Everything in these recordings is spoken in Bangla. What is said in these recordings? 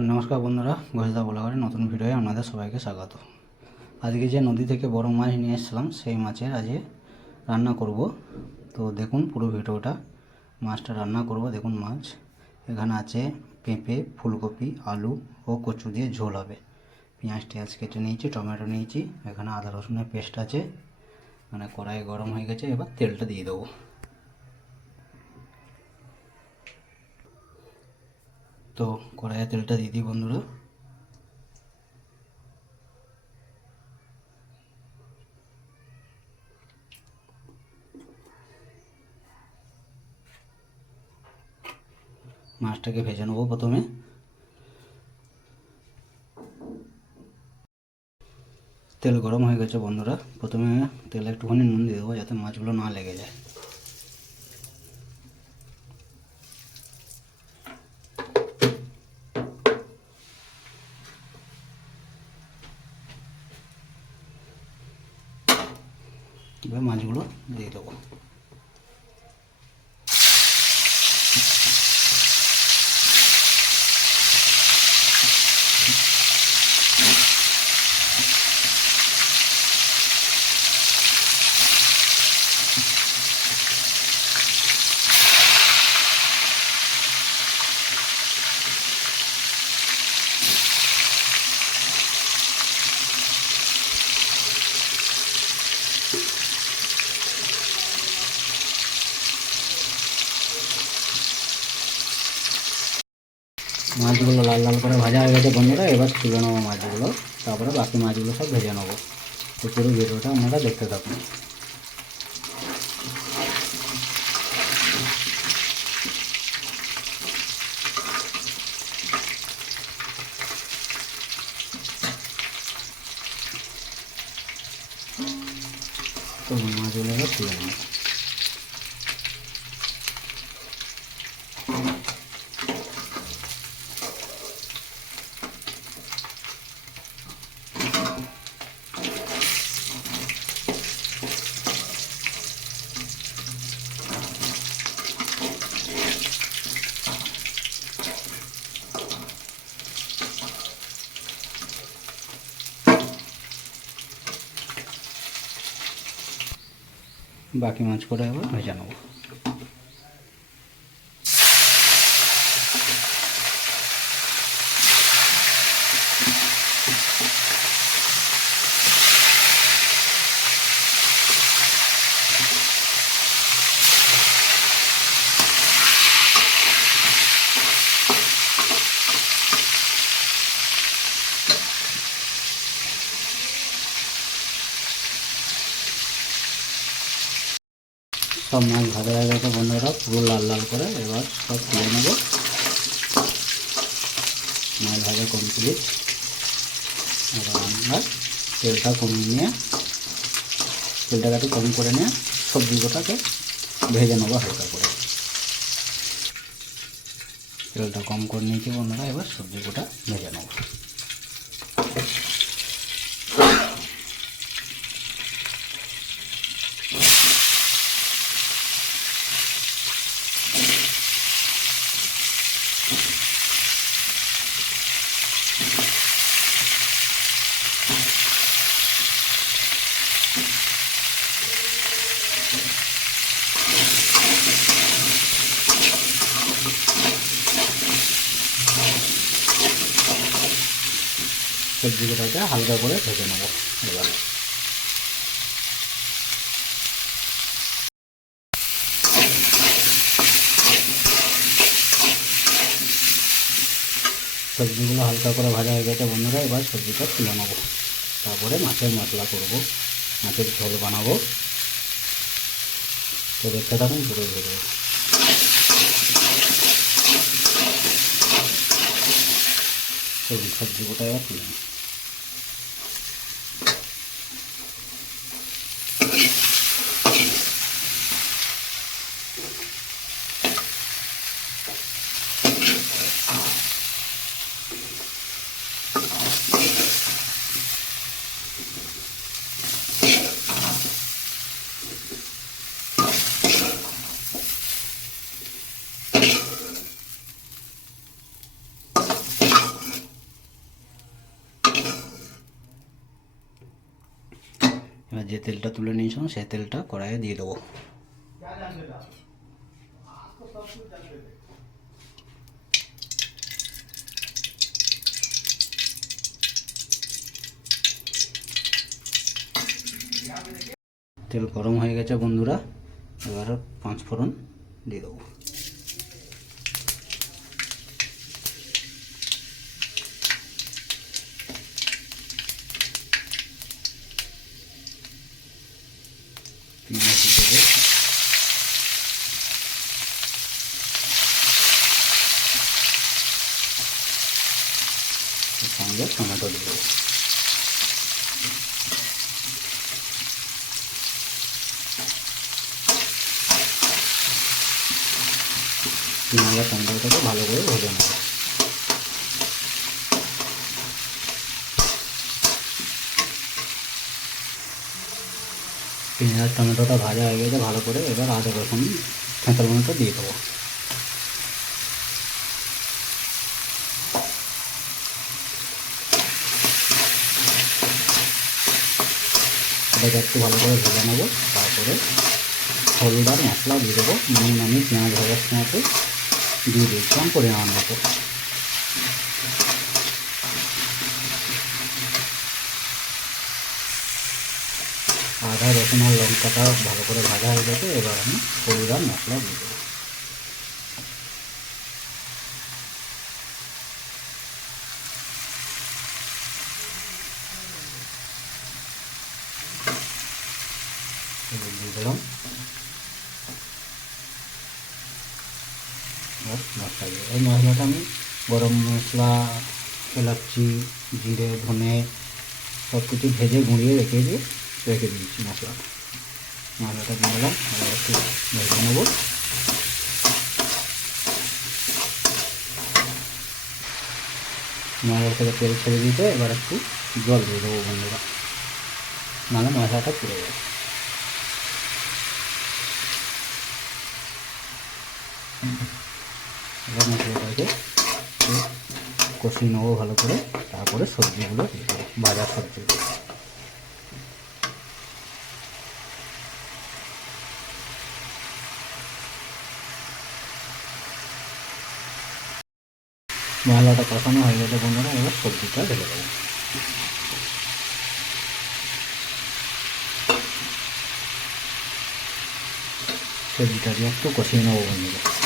নমস্কার বন্ধুরা ঘোষদা বলাঘরে নতুন ভিডিওয়ে আপনাদের সবাইকে স্বাগত। আজকে যে নদী থেকে বড় মাছ নিয়ে এসেছিলাম, সেই মাছের আজকে রান্না করব। তো দেখুন পুরো ভিডিওটা, মাছটা রান্না করব, দেখুন মাছ। এখানে আছে পেঁপে, ফুলকপি, আলু ও কচু দিয়ে ঝোল হবে। পেঁয়াজ টেঁয়াজ কেটে নিয়েছি, টমেটো নিয়েছি, এখানে আদা রসুনের পেস্ট আছে মানে কড়াই গরম হয়ে গেছে, এবার তেলটা দিয়ে দেবো। তো কড়াইয়ে তেলটা দিয়ে দিই বন্ধুরা। মাছটাকে ভেজে নেব প্রথমে। তেল গরম হয়ে গেছে বন্ধুরা। প্রথমে তেলে একটুখানি নুন দিয়ে দেবো যাতে মাছগুলো না লেগে যায়। এবার মাছগুলো দিয়ে দেবো। মাছগুলো লাল লাল করে ভাজা হয়ে গেছে বন্ধুরা, এবার তুলে নেব মাছগুলো, তারপরে বাকি মাছগুলো সব ভেজে নেব। তো পুরো ভিডিওটা আপনারা দেখতে থাকুন। তো মাছগুলো তুলে নেব। বাকি মাছ করে এবার ভেজে নেব সব মাছ ভাজা হয়ে গেছে বন্ধুরা, পুরো লাল লাল করে। এবার সব তুলে নেব। মাছ ভাজা কমপ্লিট এবার আমরা তেলটা কমিয়ে নিয়ে, তেলটাকে একটু কম করে নিয়ে সবজিগুলোটাকে ভেজে নেব হালকা করে। তেলটা কম করে নিয়েছি বন্ধুরা, এবার সবজিগুলো ভেজে নেব। সবজিগুলোকে হালকা করে ভেজে নেব এবার। সবজিগুলো হালকা করে ভাজা হয়ে গেছে বন্ধুরা, এবার সবজিটা তুলে নেব। তারপরে মাছের মশলা করব, মাছের ঝোল বানাবো। তো দেখতে থাকুন, পুরো ভিডিও চলুন সবজি গোটা এবার তুলে নিই। যে তেলটা তুলে নিয়েছিলাম, সেই তেলটা কড়াইয়ে দিয়ে দেবো। তেল গরম হয়ে গেছে বন্ধুরা, এবার পাঁচ ফোড়ন দিয়ে দেবো পেঁয়াজ দিয়ে দেবো এর সঙ্গে টমেটো দেবো। টমেটোটাকে ভালো করে ভেজে নেব পেঁয়াজ টমেটোটা ভাজা হয়ে গেছে, ভালো করে এবার আদা রসুন কাঁচালঙ্কাটা দিয়ে দেবো। এটাকে একটু ভালো করে ভেজে নেব, তারপরে হলুদ আর মশলা দিয়ে দেবো নুন আমি পেঁয়াজ ভাজার সময়তে দিয়ে দিয়েছিলাম পরিমাণ মতো। আদা রসুন আর লঙ্কাটা ভালো করে ভাজা হয়ে যাবে এবার আমি হলুদ আর মশলা দিয়ে দেবো হলুদ দিয়ে দিলাম আর মশলা দিয়ে এই মশলাটা আমি গরম মশলা, এলাচি, জিরে, ধনে সব কিছু ভেজে গুঁড়িয়ে রেখে দিয়ে রেখে দিয়েছি মশলাটা মশলাটা দিয়ে দিলাম একটু ভেজে নেব। মশলা থেকে তেল ছেড়ে দিতে এবার একটু জল দিয়ে দেবো বন্ধুরা। নাহলে মশলাটা পুড়ে যাবে। এবার কষিয়ে নেব ভালো করে। তারপরে সবজিগুলো দিয়ে দেবো, ভাজা সবজিগুলো মশলাটা কষানো হয়ে গেলে বন্ধুরা, এবার সবজিটা ঢেলে দেবো। সবজিটা দিয়ে একটু কষিয়ে নেব বন্ধুরা।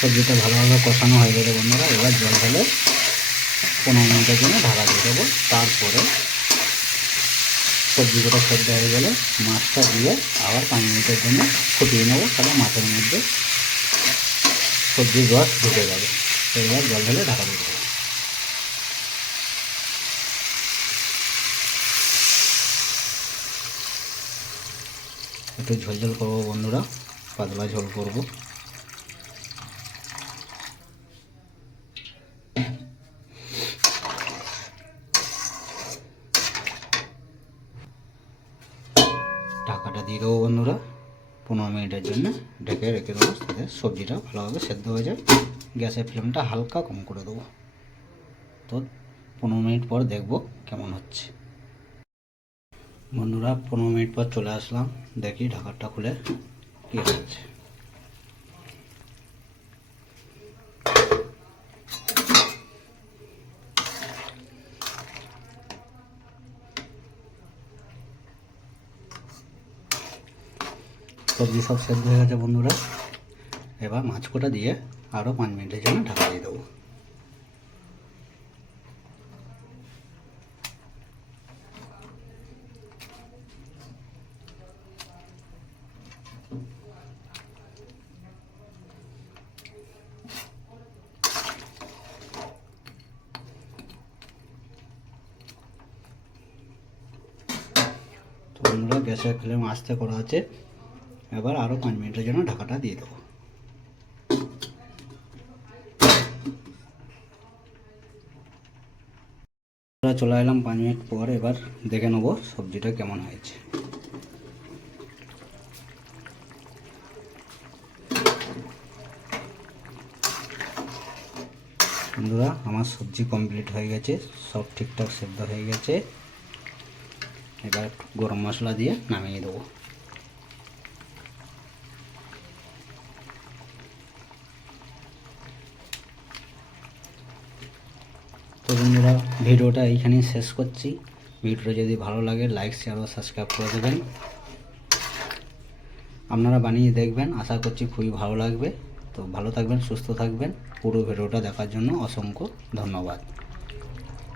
সবজিটা ভালোভাবে কষানো হয়ে গেলে বন্ধুরা, এবার জল ঢেলে পনেরো মিনিটের জন্য ঢাকা দিয়ে দেবো। তারপরে সবজিগুলো সেদ্ধ হয়ে গেলে মাছটা দিয়ে আবার পাঁচ মিনিটের জন্য ফুটিয়ে নেব, তাহলে মাছের মধ্যে সবজির রস ঢুকে যাবে। এবার জল ঢেলে ঢাকা দিয়ে দেবো। একটু ঝোল ঝোল করব বন্ধুরা, পাতলা ঝোল করব। দিয়ে দেবো বন্ধুরা পনেরো মিনিটের জন্য। ঢেকে রেখে দেবো, তাতে সবজিটা ভালোভাবে সেদ্ধ হয়ে যায় গ্যাসের ফ্লেমটা হালকা কম করে দেবো। তো পনেরো মিনিট পর দেখব কেমন হচ্ছে। বন্ধুরা, পনেরো মিনিট পর চলে আসলাম। দেখি ঢাকাটা খুলে কী হচ্ছে। সবজি সব সেদ্ধ হয়ে গেছে বন্ধুরা। এবার মাছ কোটা দিয়ে আরও পাঁচ মিনিটের জন্য ঢাকা দিয়ে দেবো। গ্যাসের ফ্লেম আস্তে করা আছে এবার আরও পাঁচ মিনিটের জন্য ঢাকাটা দিয়ে দেবো। চলে এলাম পাঁচ মিনিট পর, এবার দেখে নেব সবজিটা কেমন হয়েছে। বন্ধুরা, আমার সবজি কমপ্লিট হয়ে গেছে, সব ঠিকঠাক সেদ্ধ হয়ে গেছে। এবার গরম মশলা দিয়ে নামিয়ে দেবো। বন্ধুরা ভিডিওটা এইখানেই শেষ করছি। ভিডিওটা যদি ভালো লাগে লাইক শেয়ার ও সাবস্ক্রাইব করে দেবেন। আপনারা বানিয়ে দেখবেন, আশা করছি খুবই ভালো লাগবে। তো ভালো থাকবেন, সুস্থ থাকবেন। পুরো ভিডিওটা দেখার জন্য অসংখ্য ধন্যবাদ।